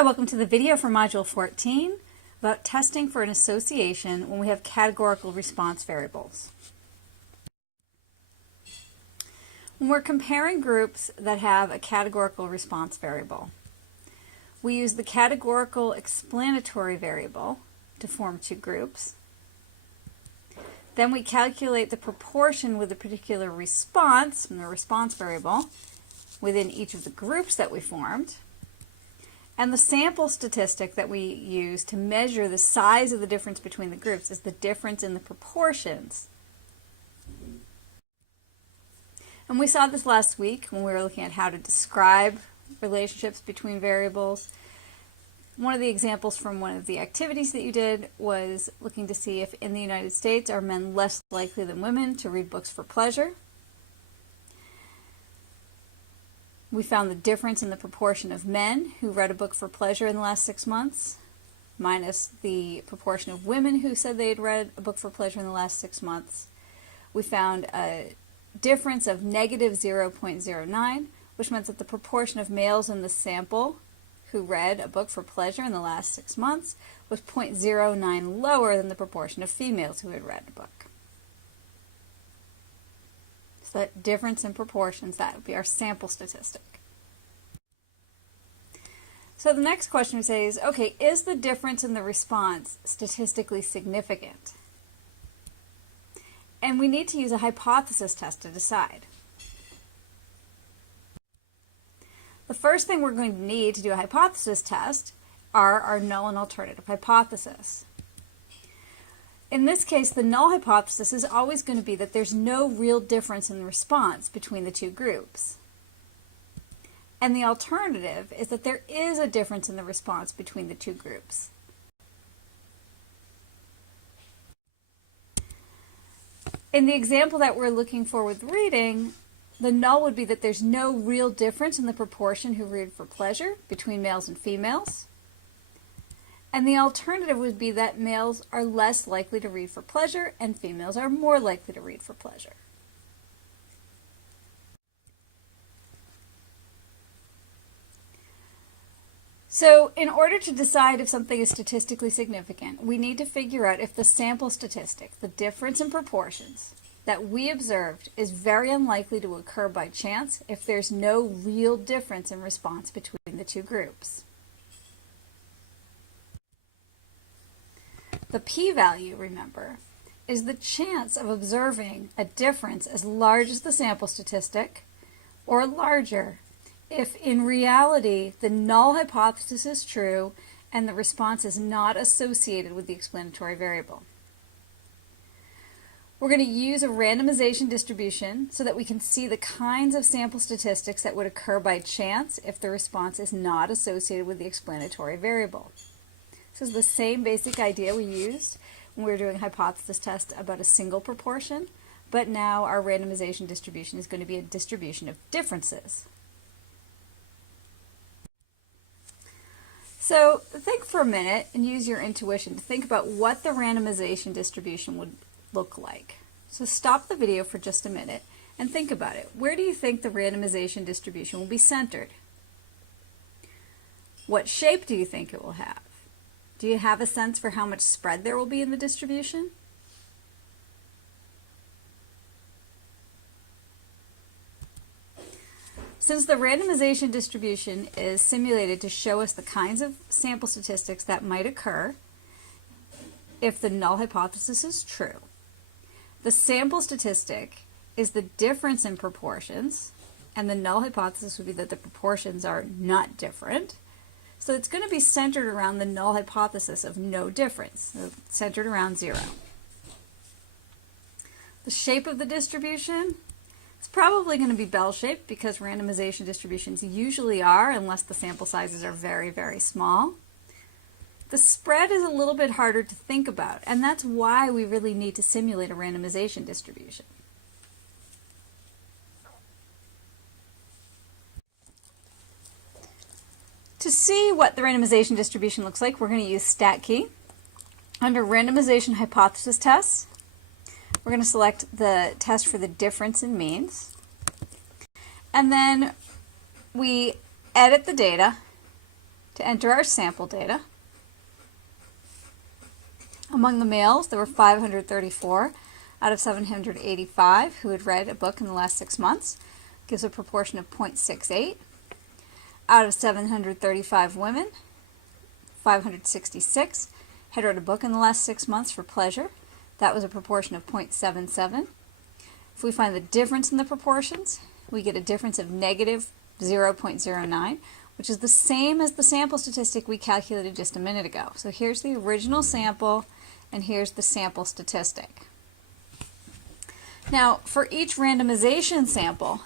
Hi, welcome to the video for Module 14 about testing for an association when we have categorical response variables. When we're comparing groups that have a categorical response variable, we use the categorical explanatory variable to form two groups. Then we calculate the proportion with a particular response from the response variable within each of the groups that we formed. And the sample statistic that we use to measure the size of the difference between the groups is the difference in the proportions. And we saw this last week when we were looking at how to describe relationships between variables. One of the examples from one of the activities that you did was looking to see if in the United States are men less likely than women to read books for pleasure. We found the difference in the proportion of men who read a book for pleasure in the last 6 months minus the proportion of women who said they had read a book for pleasure in the last 6 months. We found a difference of negative 0.09, which meant that the proportion of males in the sample who read a book for pleasure in the last 6 months was 0.09 lower than the proportion of females who had read a book. So that difference in proportions, that would be our sample statistic. So the next question we say is, okay, is the difference in the response statistically significant? And we need to use a hypothesis test to decide. The first thing we're going to need to do a hypothesis test are our null and alternative hypothesis. In this case, the null hypothesis is always going to be that there's no real difference in the response between the two groups. And the alternative is that there is a difference in the response between the two groups. In the example that we're looking for with reading, the null would be that there's no real difference in the proportion who read for pleasure between males and females. And the alternative would be that males are less likely to read for pleasure and females are more likely to read for pleasure. So in order to decide if something is statistically significant, we need to figure out if the sample statistic, the difference in proportions that we observed, is very unlikely to occur by chance if there's no real difference in response between the two groups. The p-value, remember, is the chance of observing a difference as large as the sample statistic or larger if in reality the null hypothesis is true and the response is not associated with the explanatory variable. We're going to use a randomization distribution so that we can see the kinds of sample statistics that would occur by chance if the response is not associated with the explanatory variable. This is the same basic idea we used when we were doing a hypothesis test about a single proportion, but now our randomization distribution is going to be a distribution of differences. So think for a minute and use your intuition to think about what the randomization distribution would look like. So stop the video for just a minute and think about it. Where do you think the randomization distribution will be centered? What shape do you think it will have? Do you have a sense for how much spread there will be in the distribution? Since the randomization distribution is simulated to show us the kinds of sample statistics that might occur if the null hypothesis is true, the sample statistic is the difference in proportions, and the null hypothesis would be that the proportions are not different. So it's going to be centered around the null hypothesis of no difference, so centered around 0. The shape of the distribution is probably going to be bell-shaped because randomization distributions usually are, unless the sample sizes are very, very small. The spread is a little bit harder to think about, and that's why we really need to simulate a randomization distribution. To see what the randomization distribution looks like, we're going to use StatKey. Under randomization hypothesis tests, we're going to select the test for the difference in means. And then we edit the data to enter our sample data. Among the males, there were 534 out of 785 who had read a book in the last 6 months. Gives a proportion of 0.68. Out of 735 women, 566 had read a book in the last 6 months for pleasure. That was a proportion of 0.77. If we find the difference in the proportions, we get a difference of negative 0.09, which is the same as the sample statistic we calculated just a minute ago. So here's the original sample, and here's the sample statistic. Now, for each randomization sample,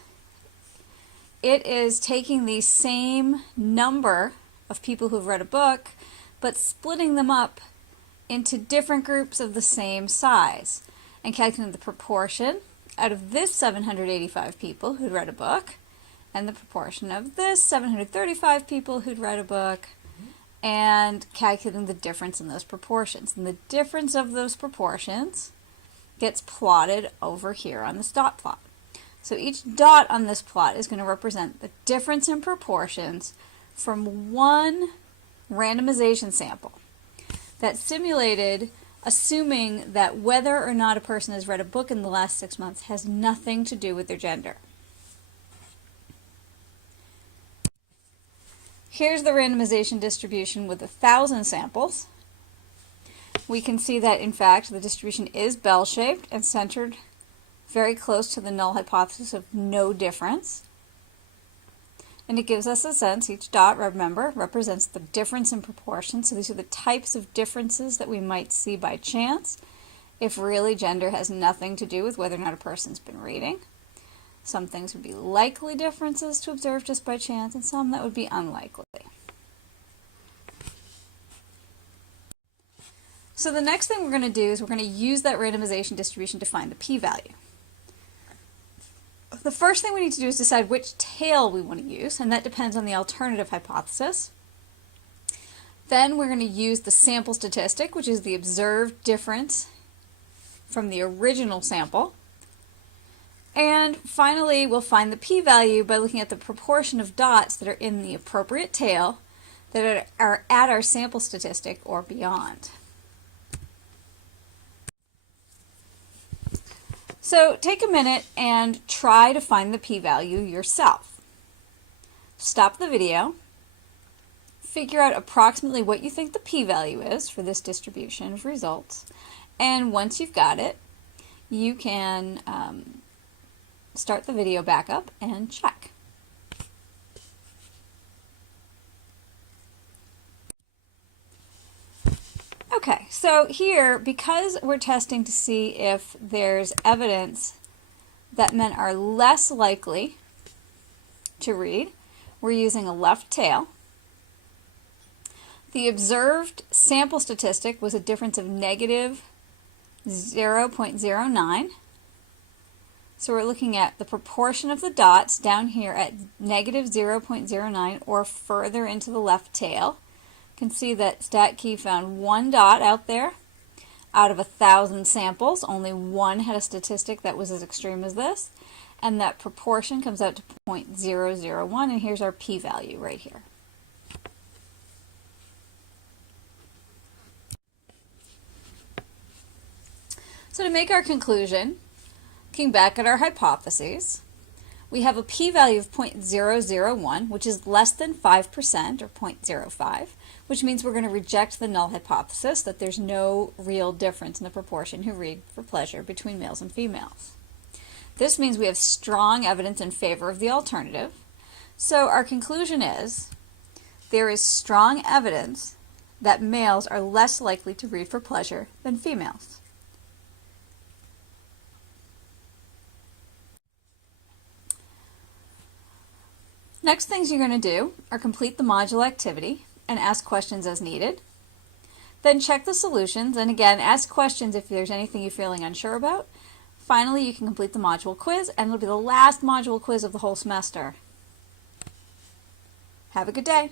it is taking the same number of people who've read a book, but splitting them up into different groups of the same size and calculating the proportion out of this 785 people who'd read a book and the proportion of this 735 people who'd read a book, and calculating the difference in those proportions. And the difference of those proportions gets plotted over here on this dot plot. So each dot on this plot is going to represent the difference in proportions from one randomization sample that's simulated, assuming that whether or not a person has read a book in the last 6 months has nothing to do with their gender. Here's the randomization distribution with 1,000 samples. We can see that, in fact, the distribution is bell-shaped and centered very close to the null hypothesis of no difference. And it gives us a sense, each dot, remember, represents the difference in proportion. So these are the types of differences that we might see by chance if really gender has nothing to do with whether or not a person's been reading. Some things would be likely differences to observe just by chance, and some that would be unlikely. So the next thing we're going to do is we're going to use that randomization distribution to find the p-value. The first thing we need to do is decide which tail we want to use, and that depends on the alternative hypothesis. Then we're going to use the sample statistic, which is the observed difference from the original sample. And finally, we'll find the p-value by looking at the proportion of dots that are in the appropriate tail that are at our sample statistic or beyond. So take a minute and try to find the p-value yourself. Stop the video, figure out approximately what you think the p-value is for this distribution of results, and once you've got it, you can start the video back up and check. Okay, so here, because we're testing to see if there's evidence that men are less likely to read, we're using a left tail. The observed sample statistic was a difference of negative 0.09. So we're looking at the proportion of the dots down here at negative 0.09 or further into the left tail. You can see that StatKey found one dot out there out of 1,000 samples. Only one had a statistic that was as extreme as this, and that proportion comes out to 0.001, and here's our p-value right here. So to make our conclusion, looking back at our hypotheses, we have a p-value of 0.001, which is less than 5%, or 0.05, which means we're going to reject the null hypothesis that there's no real difference in the proportion who read for pleasure between males and females. This means we have strong evidence in favor of the alternative. So our conclusion is there is strong evidence that males are less likely to read for pleasure than females. Next things you're going to do are complete the module activity and ask questions as needed. Then check the solutions, and again, ask questions if there's anything you're feeling unsure about. Finally, you can complete the module quiz, and it'll be the last module quiz of the whole semester. Have a good day.